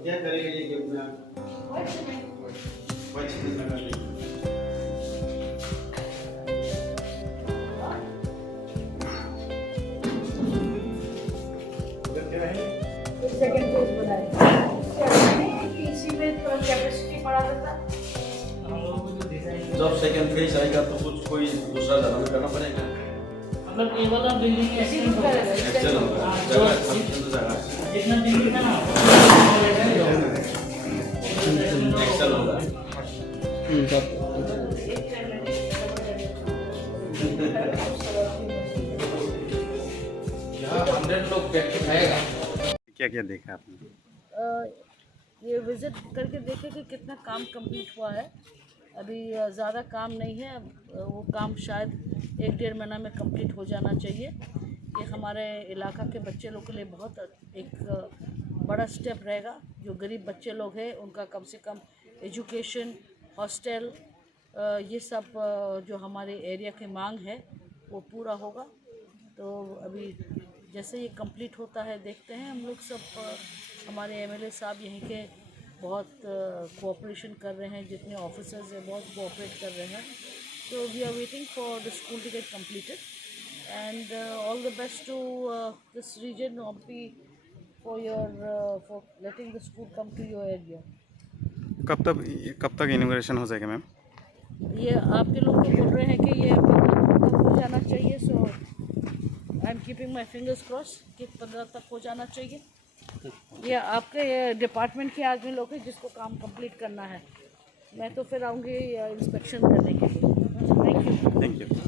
क्या करेंगे ये अपना सेकंड फेज बनाए पीसी में थोड़ा कैपेसिटी बढ़ा देता। जब सेकंड फेज आएगा तो कुछ कोई दूसरा जगह में करना पड़ेगा। मतलब ये वाला बिल्डिंग एक्सेल होगा जगह जितना बिल्डिंग है ना एक्सेल होगा। यहाँ 100 लोग बैठ के खाएगा। क्या क्या देखा आपने? ये विज़िट करके देखे कि कितना काम कंप्लीट हुआ है। अभी ज़्यादा काम नहीं है, वो काम शायद 1-1.5 महीना में कंप्लीट हो जाना चाहिए। ये हमारे इलाका के बच्चे लोग के लिए बहुत एक बड़ा स्टेप रहेगा। जो गरीब बच्चे लोग हैं उनका कम से कम एजुकेशन, हॉस्टल, ये सब जो हमारे एरिया की मांग है वो पूरा होगा। तो अभी जैसे ये कंप्लीट होता है देखते हैं। हम लोग सब हमारे एमएलए साहब यहीं के बहुत कोऑपरेशन कर रहे हैं, जितने ऑफिसर्स हैं बहुत कोऑपरेट कर रहे हैं। तो we are waiting for the school to get completed and all the best to this region ओमपी for letting the school come to your area. कब तक इनॉग्रेशन हो जाएगा मैम? ये आपके लोग तो बोल रहे हैं कि ये 15 तक हो जाना चाहिए। So I am keeping my fingers crossed कि 15 तक हो जाना चाहिए। ये आपके डिपार्टमेंट के आदमी लोग हैं जिसको काम कंप्लीट करना है। मैं तो फिर आऊँगी इंस्पेक्शन करने के लिए।